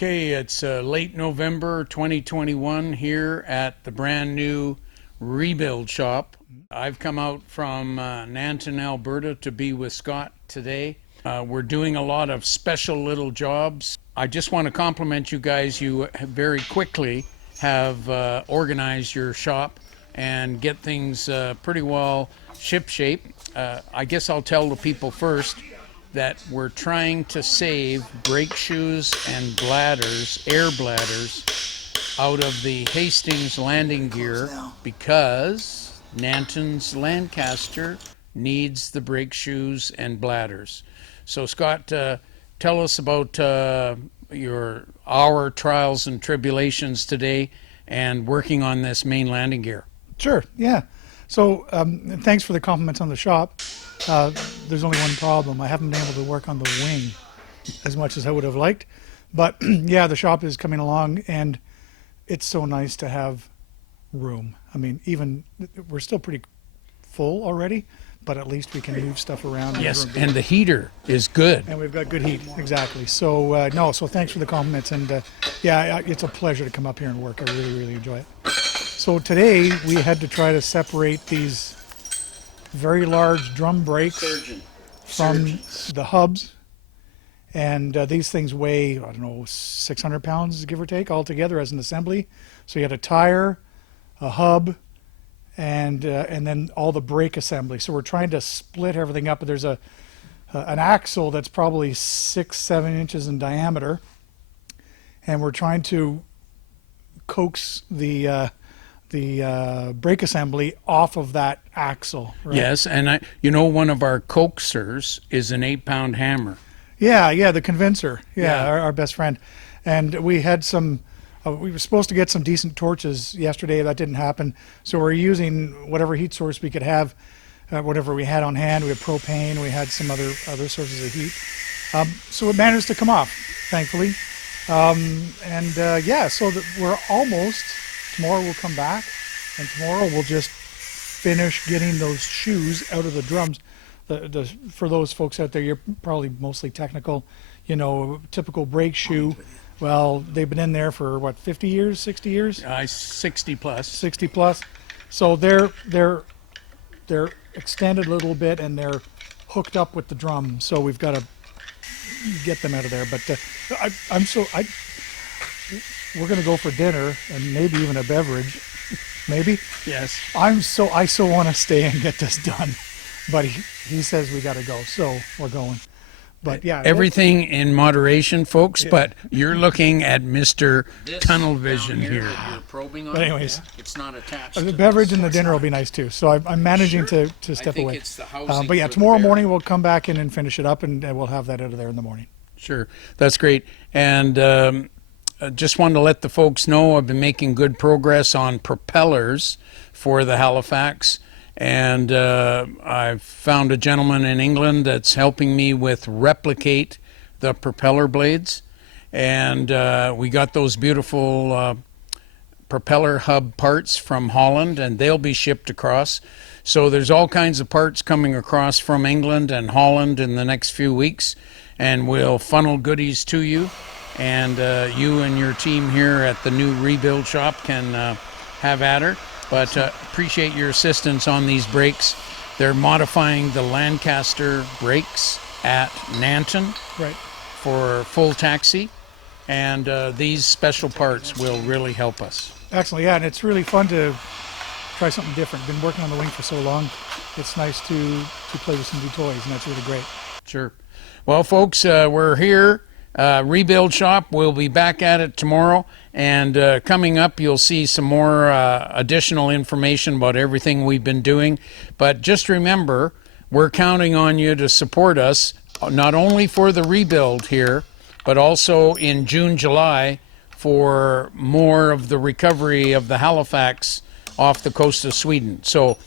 Okay, it's late November 2021 here at the brand new ReBuild shop. I've come out from Nanton, Alberta to be with Scott today. We're doing a lot of special little jobs. I just want to compliment you guys. You very quickly have organized your shop and get things pretty well ship-shape. I guess I'll tell the people first that we're trying to save brake shoes and bladders, air bladders, out of the Hastings landing gear because Nanton's Lancaster needs the brake shoes and bladders. So Scott, tell us about our trials and tribulations today and working on this main landing gear. Sure, yeah. So thanks for the compliments on the shop. There's only one problem. I haven't been able to work on the wing as much as I would have liked. But yeah, the shop is coming along, and it's so nice to have room. I mean, even we're still pretty full already, but at least we can move stuff around. Yes, and the heater is good. And we've got good heat, exactly. So so thanks for the compliments, and yeah, it's a pleasure to come up here and work. I really, really enjoy it. So today we had to try to separate these very large drum brakes from the hubs, and these things weigh, I don't know, 600 pounds give or take altogether as an assembly. So you had a tire, a hub, and then all the brake assembly. So we're trying to split everything up. There's an axle that's probably 6-7 inches in diameter, and we're trying to coax the brake assembly off of that axle. Right? Yes, and one of our coaxers is an 8-pound hammer. Yeah, the convincer. Yeah. Our best friend. And we had some, we were supposed to get some decent torches yesterday. That didn't happen. So we're using whatever heat source we could have, whatever we had on hand. We had propane, we had some other sources of heat. So it managed to come off, thankfully. Yeah, so we're almost, tomorrow we'll come back, and tomorrow we'll just finish getting those shoes out of the drums. For those folks out there, you're probably mostly technical, typical brake shoe. Well, they've been in there for what, 50 years, 60 years? 60 plus. 60 plus. So they're extended a little bit, and they're hooked up with the drum. So we've got to get them out of there. But we're going to go for dinner and maybe even a beverage. Maybe. Yes. I so want to stay and get this done, but he says we got to go, so we're going. But yeah, everything in moderation, folks. Yeah. But you're looking at Mr. Tunnel Vision here. You're probing on. But anyways, it's not attached. The beverage and the dinner will be nice too. So I'm managing to step away. It's the housing but yeah, tomorrow morning we'll come back in and finish it up, and we'll have that out of there in the morning. Sure, that's great. And just wanted to let the folks know I've been making good progress on propellers for the Halifax, and I've found a gentleman in England that's helping me with replicate the propeller blades, and we got those beautiful propeller hub parts from Holland, and they'll be shipped across. So there's all kinds of parts coming across from England and Holland in the next few weeks, and we'll funnel goodies to you. And you and your team here at the new ReBuild shop can have at her. But appreciate your assistance on these brakes. They're modifying the Lancaster brakes at Nanton for full taxi. And these special parts will really help us. Excellent, yeah, and it's really fun to try something different. Been working on the wing for so long. It's nice to play with some new toys, and that's really great. Sure. Well, folks, we're here. ReBuild shop. We'll be back at it tomorrow, and coming up you'll see some more additional information about everything we've been doing. But just remember, we're counting on you to support us, not only for the ReBuild here, but also in June, July for more of the recovery of the Halifax off the coast of Sweden. So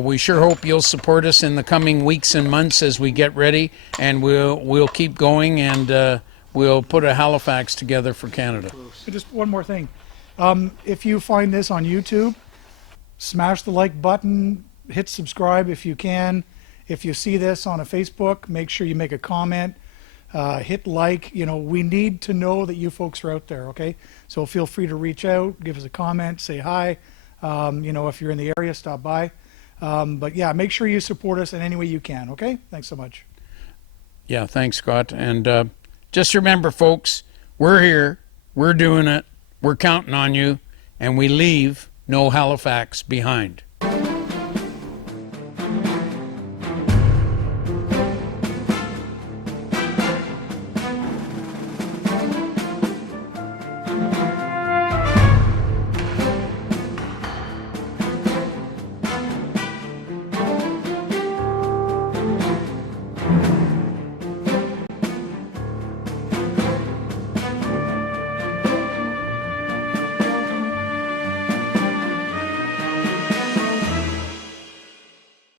we sure hope you'll support us in the coming weeks and months as we get ready, and we'll keep going, and we'll put a Halifax together for Canada. Just one more thing. If you find this on YouTube, smash the like button, hit subscribe if you can. If you see this on a Facebook, make sure you make a comment. hit like. We need to know that you folks are out there, okay? So feel free to reach out, give us a comment, say hi. If you're in the area, stop by. But yeah, make sure you support us in any way you can, okay? Thanks so much. Yeah, thanks, Scott. And just remember, folks, we're here, we're doing it, we're counting on you, and we leave no Halifax behind.